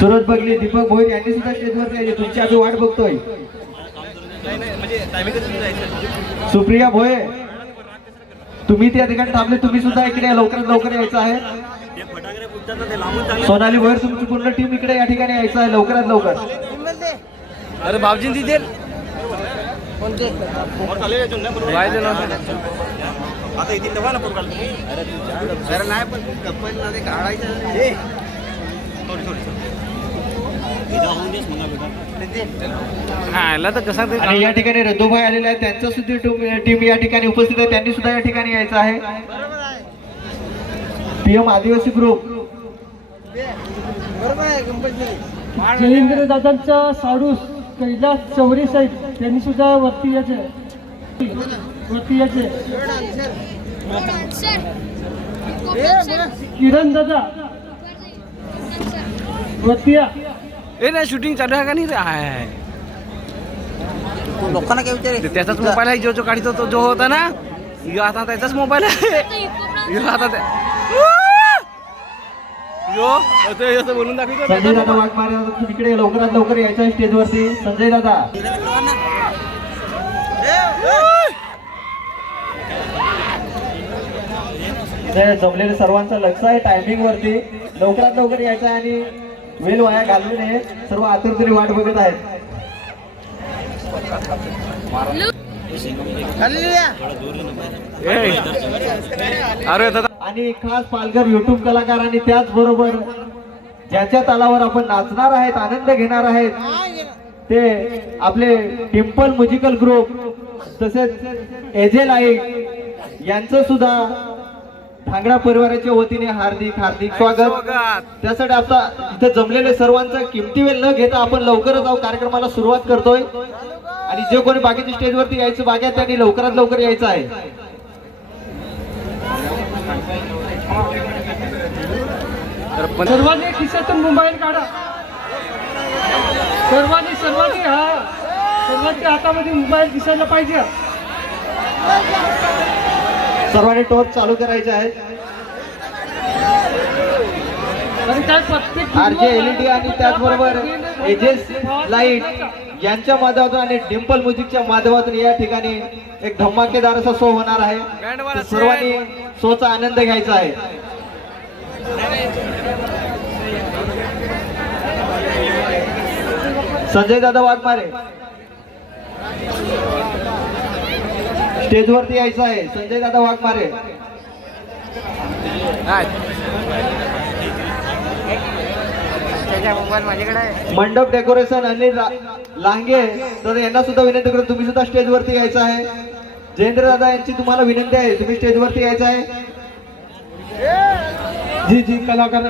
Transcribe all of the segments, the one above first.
सूरज बगली, दीपक भोईर यांनी सुद्धा स्टेजवर यायचे. तुमची आम्ही वाट बघतोय. सुप्रिया भोये, तुम्ही त्या ठिकाणी थांबले, तुम्ही सुद्धा इकडे लवकरात लवकर यायचं आहे. सोनाली भोयर, तुमची पूर्ण टीम इकडे या ठिकाणी यायचं आहे लवकरात लवकर. अरे बाबजी तिथे आता इथे तेव्हा ना प्रोग्राम जरा नाही पण कपल ना ते काढायचं थोडी तर कसा आणि या ठिकाणी रद्दूभाई आलेले आहेत, त्यांचं सुद्धा टीम या ठिकाणी उपस्थित आहे. त्यांनी सुद्धा या ठिकाणी यायचं आहे. पीएम आदिवासी ग्रुप, जयेंद्र दादांचा साडूस कैलास चौरे साहेब त्यांनी सुद्धा वरती याचे. किरण दादा वरती या. ना शूटिंग चालू आहे का नाही रे? आहे लोकांना काय विचार त्याचाच मोबाईल आहे जो काढतो तो जो होता ना, यो आता त्याचाच मोबाईल आहे. यो आता यो बोलून दाखवतो. संजय दादा वाघमारे तिकडे लवकरात लवकर यायचं आहे स्टेजवरती. संजय दादा, जमलेले सर्वांचं लक्ष आहे टायमिंग वरती. लवकरात लवकर यायचं आहे आणि वेळ वाया घालवू नये. सर्व आतुरतेने वाट बघत आहेत. अरे दादा, आणि खास पालघर युट्यूब कलाकार आणि त्याचबरोबर ज्याच्या तालावर आपण नाचणार आहेत, आनंद घेणार आहेत, ते आपले टिम्पल म्युझिकल ग्रुप तसेच एजे लाईट यांचं सुद्धा ठांगडा परिवाराच्या वतीने हार्दिक हार्दिक स्वागत. त्यासाठी आता इथे जमलेले सर्वांचा किमती वेळ न घेता आपण लवकरच कार्यक्रमाला सुरुवात करतोय. आणि जे कोणी बाकीच्या स्टेजवरती यायचं बाकी आहे त्यांनी लवकरात लवकर यायचं आहे. सर्वांनी खिशातून मोबाईल काढा. सर्वांनी सर्वांच्या हातामध्ये मोबाईल दिसायला पाहिजे. सर्वांनी टॉर्च चालू करायचे आहे. आणि काय प्रत्येक आरजे एलईडी आणि त्याचबरोबर एजेस लाईट यांच्या माध्यमातून आणि डिम्पल म्युझिकच्या माध्यमातून या ठिकाणी एक धमाकेदार असा शो होणार आहे. तर सर्वांनी शोचा आनंद घ्यायचा आहे. संजय दादा वाघमारे स्टेजवरती यायचं आहे. संजय दादा वाघमारे, मंडप डेकोरेशन अनिल लांगे तर यांना सुद्धा विनंती करून तुम्ही सुद्धा स्टेजवरती यायचं आहे. जयेंद्र दादा यांची तुम्हाला विनंती आहे, तुम्ही स्टेजवरती यायचं आहे. जी कलाकार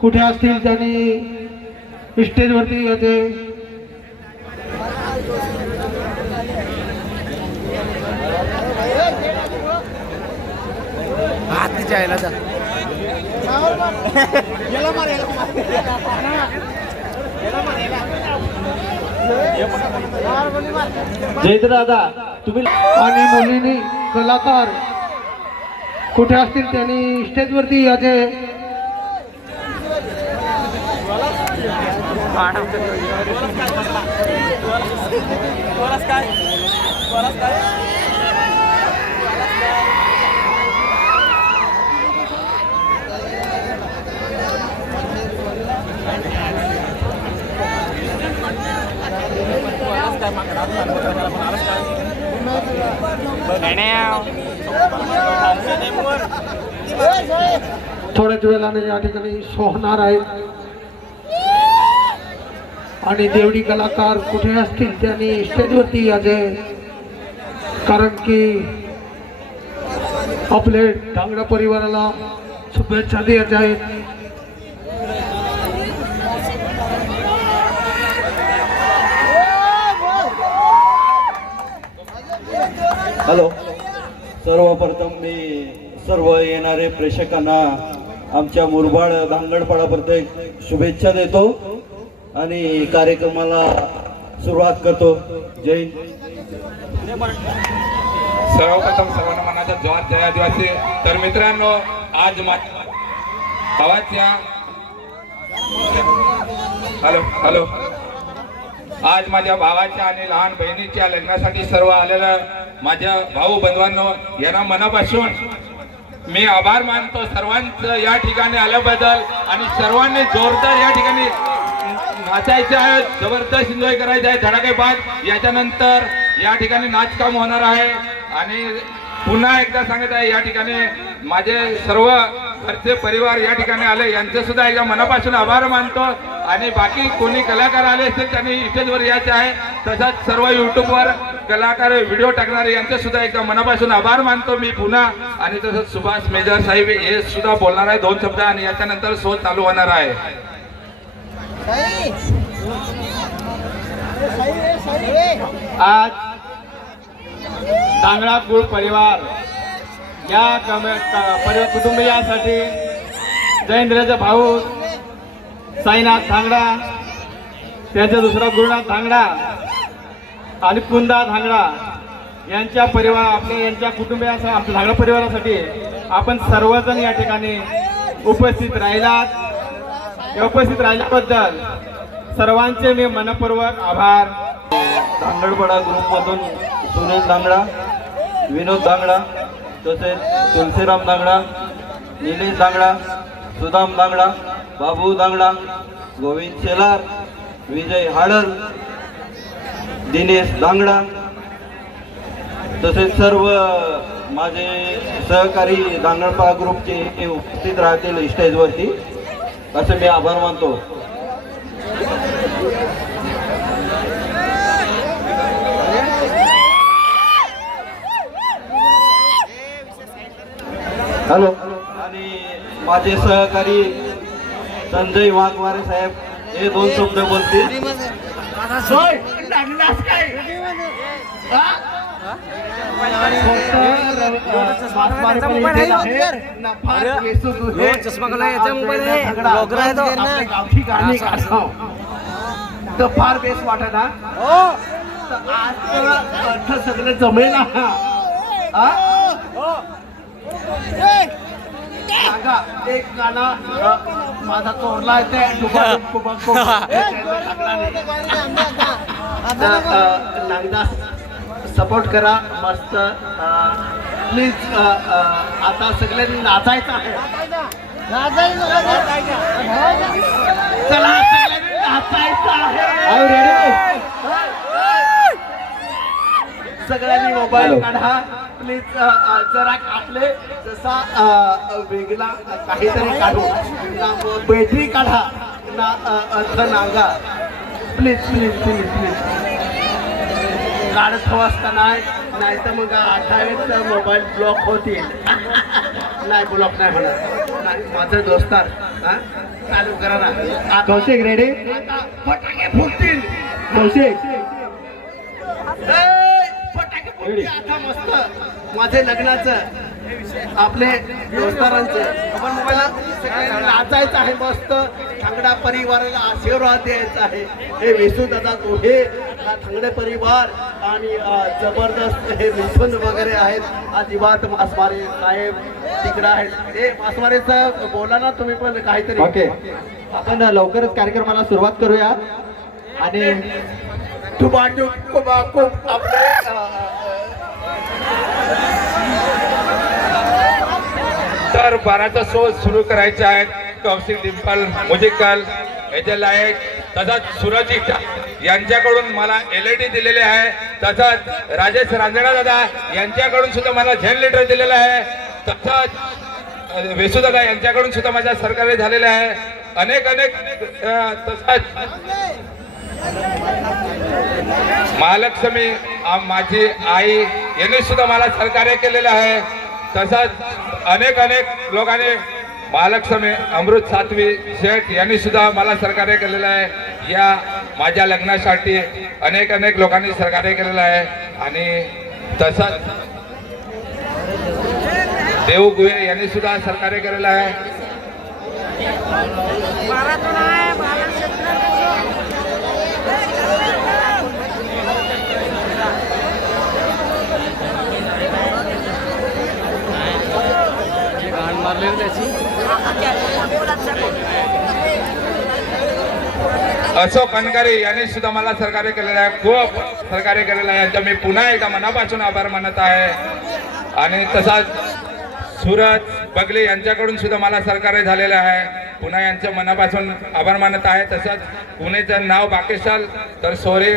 कुठे असतील त्यांनी स्टेजवरती यायचे. तिच्या आईला जा. जयेंद्र दादा तुम्ही आणि मुलींनी कलाकार कुठे असतील त्यांनी स्टेजवरती यायचे. थोड्याच वेळाने या ठिकाणी शो होणार आहे. आणि देवडी कलाकार कुठे असतील त्यांनी स्टेजवरती यायचे, कारण की आपले ठांगडा परिवाराला शुभेच्छा द्यायच्या आहेत. हॅलो, सर्वप्रथम मी सर्व येणारे प्रेक्षकांना आमच्या मुरबाड धांगडपाडापर्यंत शुभेच्छा देतो आणि कार्यक्रमाला सुरुवात करतो. जय हिंद. सर्वप्रथम सर्वांना मनाचा जय आदिवासी. तर मित्रांनो, आज भावाच्या हॅलो हॅलो आज माझ्या भावाच्या आणि लहान बहिणीच्या लग्नासाठी सर्व आलेल्या माझ्या भाऊ बंधवांनो यांना मनापासून मी आभार मानतो सर्वांचं या ठिकाणी आल्याबद्दल आणि सर्वांनी जोरदार या ठिकाणी नाचायचं आहे, जबरदस्त एन्जॉय करायचं आहे. धडाकेबाज याच्यानंतर या ठिकाणी नाचकाम होणार आहे. आणि पुन्हा एकदा सांगत आहे या ठिकाणी माझे सर्व घरचे परिवार या ठिकाणी आले यांचे सुद्धा एकदा मनापासून आभार मानतो. आणि बाकी कोणी कलाकार आले असतील त्यांनी स्टेजवर यायचे आहे. तसंच सर्व युट्यूबवर कलाकार व्हिडिओ टाकणारे यांचे सुद्धा एकदा मनापासून आभार मानतो मी पुन्हा. आणि तसंच सुभाष मेजर साहेब हे सुद्धा बोलणार आहे 2 शब्द आणि याच्यानंतर शो चालू होणार आहे. आज दांगडा कुळ परिवार या परिवार कुटुंबियासाठी जयेंद्रचे भाऊ साईनाथ धांगडा, त्यांचा दुसरा गुरुनाथ धांगडा आणि कुंदा धांगडा यांच्या परिवार यांच्या कुटुंबियांसाठी आपल्या धांगडा परिवारासाठी आपण सर्वजण या ठिकाणी उपस्थित राहिल्याबद्दल सर्वांचे मी मनपूर्वक आभार. धांगडपाडा ग्रुपमधून सुनील धांगडा, विनोद धांगडा, तसेच तुलसीराम धांगडा, निलेश धांगडा, सुदाम धांगडा, बाबू धांगडा, गोविंद शेलार, विजय हाडल, दिनेश धांगडा, तसेच सर्व माझे सहकारी धांगडपाडा ग्रुपचे हे उपस्थित राहतील स्टेजवरती असे मी आभार मानतो. हॅलो. आणि माझे सहकारी संजय वाघमारे साहेब हे 2 शब्द बोलतील. चष्मा कला याचा मोबाईल आहे ब्लॉगर आहे तो. गावठी गाणी काढतो तर फार बेस्ट वाटत हा. तर आज अर्थ सगळं जमेल हा. सांगा एक गाणं माझा चोरला आहे नागदास सपोर्ट करा मस्त प्लीज. आता सगळ्यांनी नाचायचं आहे. चला सगळ्यांनी नाचायचं आहे. सगळ्यांनी मोबाईल काढा प्लीज. जरा आपले जसा वेगळा काहीतरी काढू ना बॅटरी काढा ना अर्थ Naga please please please please. काढत हवं असता नाही तर मग 28 मोबाईल ब्लॉक होतील. नाही ब्लॉक नाही होणार. नाही माझं दोस्तार चालू करा ना. कौशिक रेडी. फटाके फुटतील. कौशिक फटाके फुटतील आता मस्त. माझे लग्नाचं आपले दोस्तारांचं आपण मोबाईलला सगळ्यांना नाचायचं आहे मस्त. धांगडा परिवाराला आशीर्वाद द्यायचा आहे. हे विसू दादा दोघे हा धांगडे परिवार आणि जबरदस्त हे मिथून वगैरे आहेत. अजिबात मासमारे साहेब तिकडं आहेत. हे मासमारेचं बोला ना तुम्ही पण काहीतरी. ओके. आपण लवकरच कार्यक्रमाला सुरुवात करूया. आणि तर 12चा शो सुरू करायचा आहे. कौशिक डिंपल म्युझिकल याचे लायक तसंच सूरज यांच्याकडून मला LED दिलेले आहे. तसंच राजेश रांजणा दादा यांच्याकडून सुद्धा मला जनरेटर दिलेलं आहे. तसंच वेसू दादा यांच्याकडून सुद्धा माझ्या सरकारी झालेलं आहे. अनेक तसंच महालक्ष्मी माझी आई यांनी सुद्धा मला सहकार्य केलेलं आहे. तसंच अनेक लोकांनी महालक्ष्मी अमृत सातवी शेठ यांनी सुद्धा मला सहकार्य केलेलं आहे. या माझ्या लग्नासाठी अनेक लोकांनी सहकार्य केलेलं आहे. आणि तसंच देव गुहे यांनी सुद्धा सहकार्य केलेलं आहे. मारले त्याची अशोक कणकारे यांनी सुद्धा मला सहकार्य केलेलं आहे, खूप सहकार्य केलेलं आहे. यांचा मी पुन्हा एकदा मनापासून आभार मानत आहे. आणि तसाच सूरज बगले यांच्याकडून सुद्धा मला सहकार्य झालेलं आहे, पुन्हा यांच्या मनापासून आभार मानत आहे. तसंच पुणेचं नाव बाकेशाल तर सोरे